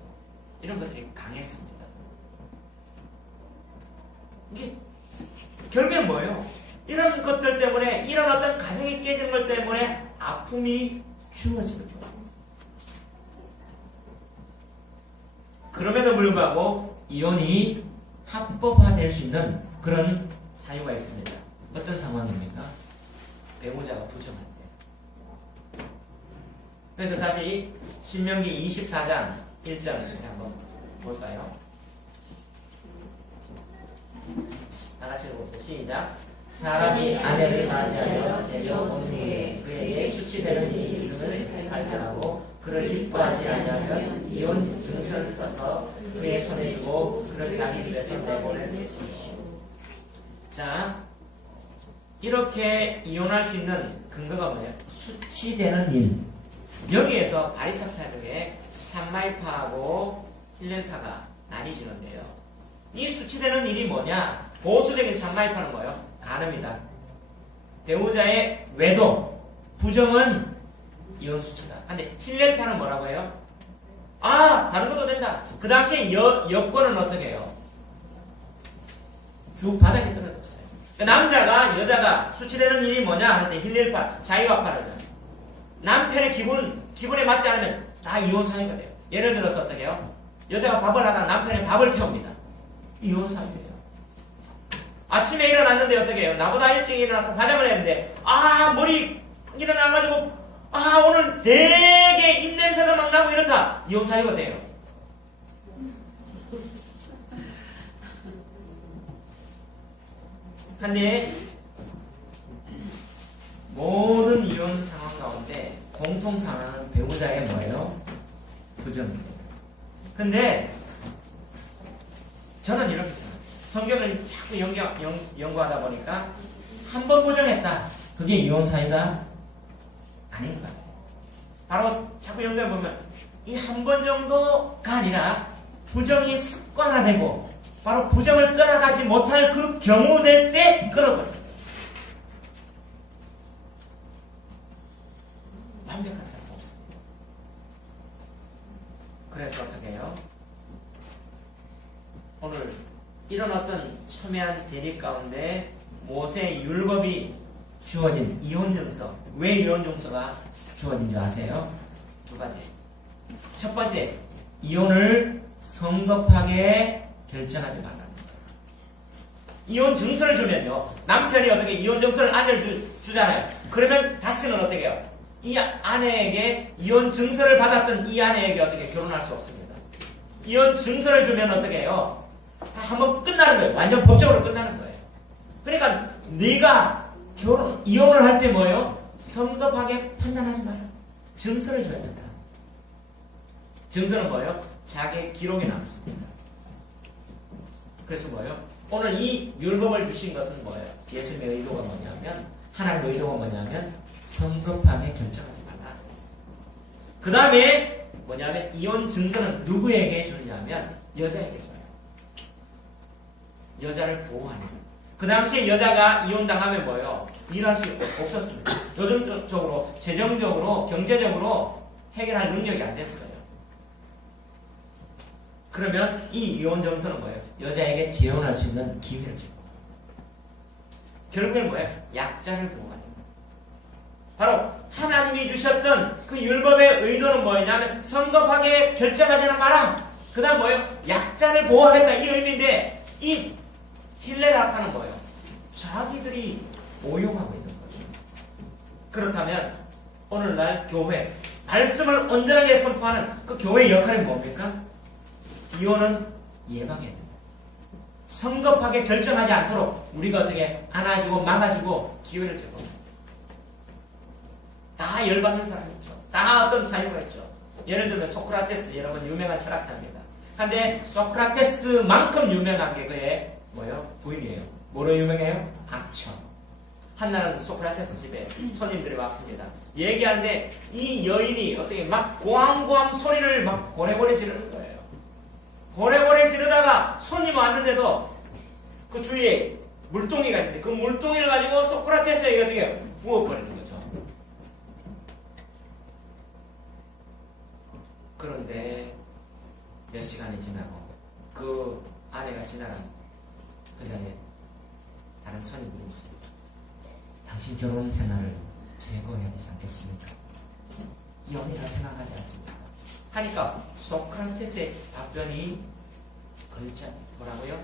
이런 것들이 강했습니다. 이게 결국엔 뭐예요? 이런 것들 때문에, 이런 어떤 가정이 깨지는 것 때문에 아픔이 주어지는 거예요. 그럼에도 불구하고 이혼이 합법화될 수 있는 그런 사유가 있습니다. 어떤 상황입니까? 배우자가 부정할 때. 그래서 다시 신명기 24장 1절 한번 볼까요? 다 같이 읽어봅시다. 시작. 사람이 아내를 맞이하여 데려오는 후에 그에게 수치되는 일이 있음을 발견하고 그를 기뻐하지 않으면 이혼 증서를 써서 그의 손에 주고 그를 자기 집에서 내보내십시오. 자, 이렇게 이혼할 수 있는 근거가 뭐예요? 수치되는 일. 여기에서 바리새파 중에 샴마이파하고 힐렐파가 나뉘지는데요. 이 수치되는 일이 뭐냐? 보수적인 샴마이파는 뭐예요? 간음이다. 배우자의 외도, 부정은 이혼 수치다. 근데 힐렐파는 뭐라고 해요? 다른 것도 된다. 그 당시에 여권은 어떻게 해요? 쭉 바닥에 떨어졌어요. 남자가 여자가 수치되는 일이 뭐냐 할 때 힐렐파, 자유화파를 남편의 기분에 맞지 않으면 다 이혼 사유가 돼요. 예를 들어서 어떻게 해요? 여자가 밥을 하다가 남편의 밥을 태웁니다. 이혼 사유예요. 아침에 일어났는데 어떻게 해요? 나보다 일찍 일어나서 화장을 했는데 머리 일어나가지고 오늘 되게 입냄새가 막 나고 이렇다. 이혼 사유가 돼요. 근데 모든 이혼 상황 가운데 공통 상황은 배우자의 뭐예요? 부정입니다. 근데 저는 이렇게 생각해요. 성경을 자꾸 연구하다 보니까 한 번 부정했다. 그게 이혼 사유가 아닌 것 같아요. 바로 자꾸 연구해보면 이 한 번 정도가 아니라 부정이 습관화되고 바로 부정을 떠나가지 못할 그 경우 될 때 끊어버려요. 완벽한 사람 없습니다. 그래서 어떻게 해요? 오늘 이런 어떤 첨예한 대립 가운데 모세의 율법이 주어진 이혼증서. 왜 이혼증서가 주어진 줄 아세요? 두 가지. 첫 번째, 이혼을 성급하게 결정하지 말라는 거예요. 이혼 증서를 주면요, 남편이 어떻게 이혼 증서를 아내를 주잖아요. 그러면 다시는 어떻게 해요? 이 아내에게 이혼 증서를 받았던 이 아내에게 어떻게 결혼할 수 없습니다. 이혼 증서를 주면 어떻게 해요? 다 한번 끝나는 거예요. 완전 법적으로 끝나는 거예요. 그러니까 네가 이혼을 할 때 뭐예요? 성급하게 판단하지 마라. 증서를 줘야 된다. 증서는 뭐예요? 자기의 기록에 남습니다. 그래서 뭐예요? 오늘 이 율법을 주신 것은 뭐예요? 예수님의 의도가 뭐냐면, 하나님의 의도가 뭐냐면 성급하게 결정하지 말라. 그 다음에 뭐냐면 이혼 증서는 누구에게 주냐면 여자에게 줘요. 여자를 보호하는 거예요. 그 당시에 여자가 이혼당하면 뭐예요? 일할 수 없었습니다. 요즘적으로 재정적으로 경제적으로 해결할 능력이 안 됐어요. 그러면 이 이혼 정서는 뭐예요? 여자에게 재혼할 수 있는 기회를 주고, 결국엔 뭐예요? 약자를 보호하는 거예요. 바로 하나님이 주셨던 그 율법의 의도는 뭐냐면 성급하게 결정하지는 마라. 그 다음 뭐예요? 약자를 보호하겠다, 이 의미인데, 이 힐레라카는 뭐예요? 자기들이 오용하고 있는 거죠. 그렇다면 오늘날 교회, 말씀을 온전하게 선포하는 그 교회의 역할이 뭡니까? 이혼은 예방해야 됩니다. 성급하게 결정하지 않도록 우리가 어떻게 안아주고 막아주고 기회를 주고. 다 열받는 사람이 있죠. 다 어떤 자유가 있죠. 예를 들면 소크라테스, 여러분 유명한 철학자입니다. 근데 소크라테스만큼 유명한 게 그의 뭐예요? 부인이에요. 뭐로 유명해요? 악처. 한날은 소크라테스 집에 손님들이 왔습니다. 얘기하는데 이 여인이 어떻게 막 고함고함 소리를 막 고래고래 지르는 거예요. 고래고래 지르다가 손님 왔는데도 그 주위에 물동이가 있는데 그 물동이를 가지고 소크라테스에게 어떻게 부어버리는 거죠. 그런데 몇 시간이 지나고 그 아내가 지나간 그 자리에 다른 손님들이 묻습니다. 당신 결혼 생활을 제거해야 되지 않겠습니까? 연이라 생각하지 않습니까? 하니까 소크라테스의 답변이 글자 뭐라고요?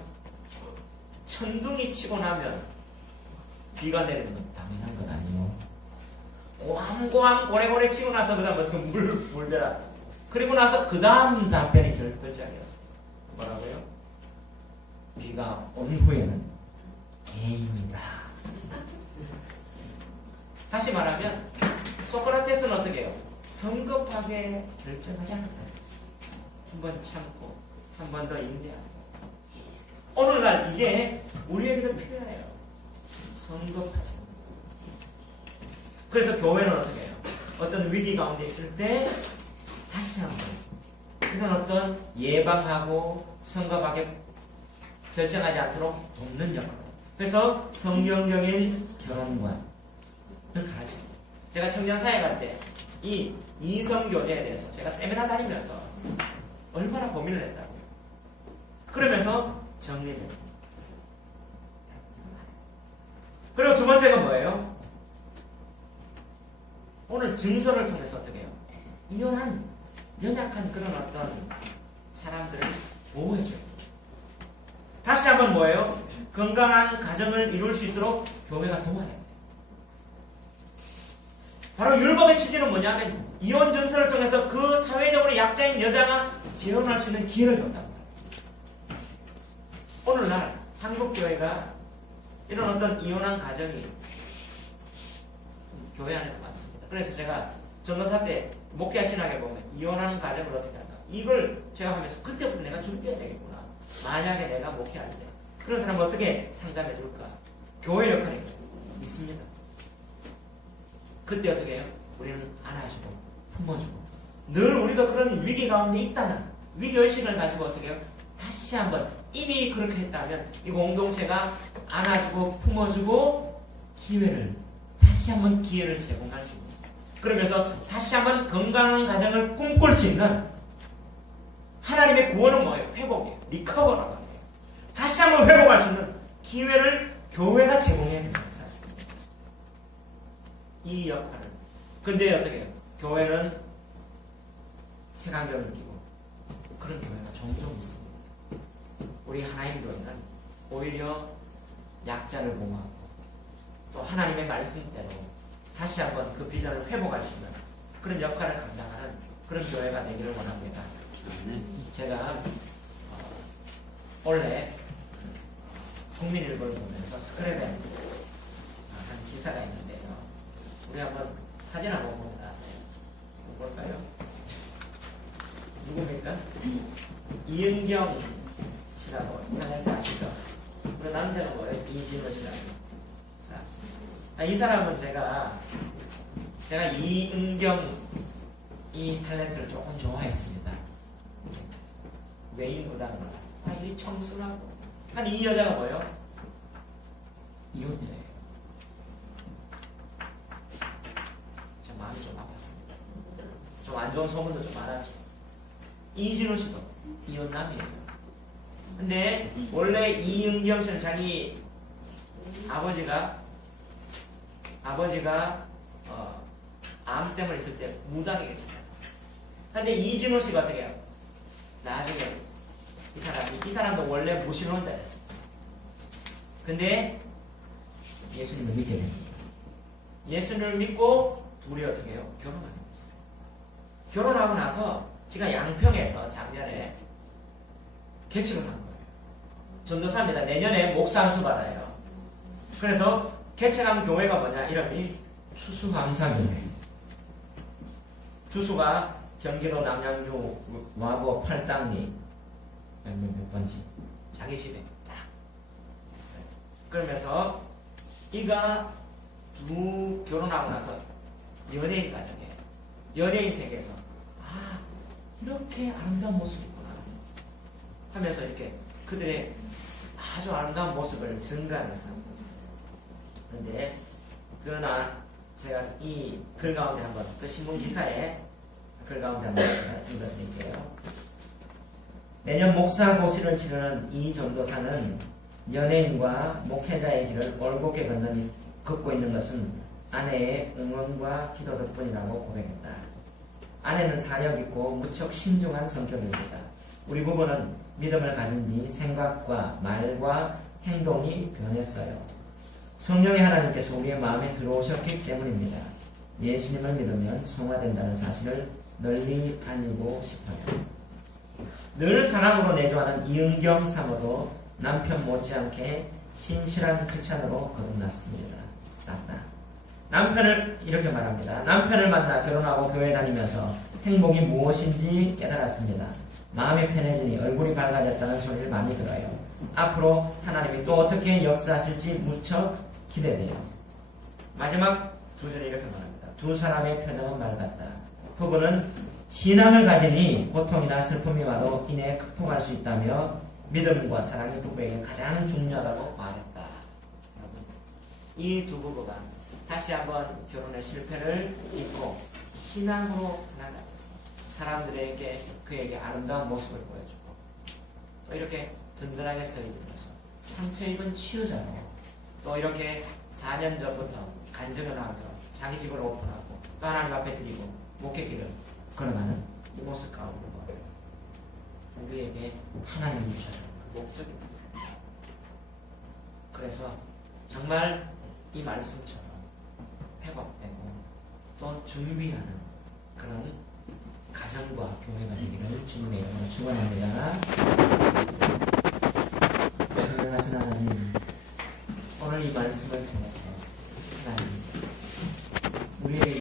천둥이 치고 나면 비가 내리는 건 당연한 건 아니에요. 고함고함 고래고래 치고 나서 그 다음 어떻게 물대라. 그리고 나서 그 다음 답변이 글자였어요. 뭐라고요? 비가 온 후에는 개입니다. 다시 말하면 소크라테스는 어떻게 해요? 성급하게 결정하지 않는다. 한 번 참고 한 번 더 인내하고. 오늘날 이게 우리에게도 필요해요. 성급하지 않는다. 그래서 교회는 어떻게 해요? 어떤 위기 가운데 있을 때 다시 한번 이런 어떤 예방하고 성급하게 결정하지 않도록 돕는 역할. 그래서 성경적인 결혼관을 가르칩니다. 제가 청년사회 갈 때 이 이성교제에 대해서 제가 세미나 다니면서 얼마나 고민을 했다고요. 그러면서 정리를 했습니다. 그리고 두 번째가 뭐예요? 오늘 증서를 통해서 어떻게 해요? 이혼한 연약한 그런 어떤 사람들을 보호해줘요. 다시 한번 뭐예요? 건강한 가정을 이룰 수 있도록 교회가 도와야 돼요. 바로 율법의 취지는 뭐냐면 이혼 증서를 통해서 그 사회적으로 약자인 여자가 재혼할 수 있는 기회를 줬답니다. 오늘날 한국교회가 이런 어떤 이혼한 가정이 교회 안에도 많습니다. 그래서 제가 전도사 때 목회 신학에 보면 이혼한 가정을 어떻게 할까? 이걸 제가 하면서 그때부터 내가 준비해야 되겠구나. 만약에 내가 목회할 때 그런 사람을 어떻게 상담해 줄까? 교회 역할이 있습니다. 그때 어떻게 해요? 우리는 안아주고 품어주고 늘 우리가 그런 위기 가운데 있다는 위기의식을 가지고 어떻게 해요? 다시 한번 이미 그렇게 했다면 이 공동체가 안아주고 품어주고 기회를 다시 한번 기회를 제공할 수 있는, 그러면서 다시 한번 건강한 가정을 꿈꿀 수 있는 하나님의 구원은 뭐예요? 회복이에요. 리커버라고 합니다. 다시 한번 회복할 수 있는 기회를 교회가 제공해야 된다는 사실입니다. 이 역할을. 근데 어떻게 해요? 교회는 색안경을 끼고 그런 교회가 종종 있습니다. 우리 하나님 교회는 오히려 약자를 보호하고 또 하나님의 말씀대로 다시 한번 그 비전을 회복할 수 있는 그런 역할을 감당하는 그런 교회가 되기를 원합니다. 제가 원래 국민일보를 보면서 스크랩에 한 기사가 있는데요. 우리 한번 사진 한번 보고 나왔어요. 볼까요? 누굽니까? 이은경 씨라고 이분한테 아시죠? 그리고 남자는 뭐예요? 이진호 씨라고. 이 사람은 제가 이은경 이 탤런트를 조금 좋아했습니다. 외인보다는 이 청순하고 이 여자가 뭐예요? 이혼녀예요. 저 마음이 좀 아팠습니다. 좀 안 좋은 소문도 좀 많았죠. 이진호 씨도 이혼남이에요. 근데 원래 이은경 씨는 자기 아버지가 암 때문에 있을 때 무당에게 찾아갔어요. 근데 이진호 씨가 어떻게 해요? 나중에 이 사람도 원래 무신론자였어요. 근데 예수님을 믿게 됩니다. 예수님을 믿고 둘이 어떻게 해요? 결혼하게 됐어요. 결혼하고 나서 제가 양평에서 작년에 개척을 한 거예요. 전도사입니다. 내년에 목사 안수 받아요. 그래서 개척한 교회가 뭐냐? 이름이 추수항사교회. 주소가 경기도 남양주 와고 팔당리 몇 번지 자기 집에 딱 있어요. 그러면서 이가 결혼하고 나서 연예인 가정이에요. 연예인 세계에서 이렇게 아름다운 모습이 있구나 하면서 이렇게 그들의 아주 아름다운 모습을 증가하는 사람도 있어요. 그런데 그러나 제가 이 글 가운데 한번 그 신문 기사에 글 가운데 한번 읽어드릴게요. 내년 목사 고시를 치르는 이 전도사는 연예인과 목회자의 길을 올곧게 걷고 있는 것은 아내의 응원과 기도 덕분이라고 고백했다. 아내는 사력 있고 무척 신중한 성격입니다. 우리 부부는 믿음을 가진 뒤 생각과 말과 행동이 변했어요. 성령의 하나님께서 우리의 마음에 들어오셨기 때문입니다. 예수님을 믿으면 성화된다는 사실을 널리 알리고 싶어요. 늘 사랑으로 내조하는 이은경 사모도 남편 못지않게 신실한 크리스찬으로 거듭났습니다. 남편을 이렇게 말합니다. 남편을 만나 결혼하고 교회 다니면서 행복이 무엇인지 깨달았습니다. 마음이 편해지니 얼굴이 밝아졌다는 소리를 많이 들어요. 앞으로 하나님이 또 어떻게 역사하실지 무척 기대돼요. 마지막 두 절에 이렇게 말합니다. 두 사람의 표정은 맑았다. 부부는 신앙을 가지니 고통이나 슬픔이 와도 이내 극복할 수 있다며 믿음과 사랑이 부부에게 가장 중요하다고 말했다. 이 두 부부가 다시 한번 결혼의 실패를 잊고 신앙으로 나아가서 사람들에게 그에게 아름다운 모습을 보여주고 또 이렇게 든든하게 서있으면서 상처 입은 치유자로 또 이렇게 4년 전부터 간증을 하며 자기 집을 오픈하고 또 하나님 앞에 드리고 목회길을 걸어가는 이 모습 가운데 우리에게 하나님이 주셨던 그 목적입니다. 그래서 정말 이 말씀처럼 회복되고 또 준비하는 그런 가정과 교회가 되기를 주님의 이름으로 축원합니다. 사랑하신 하나님, 오늘 이 말씀을 통해서 하나님 우리에게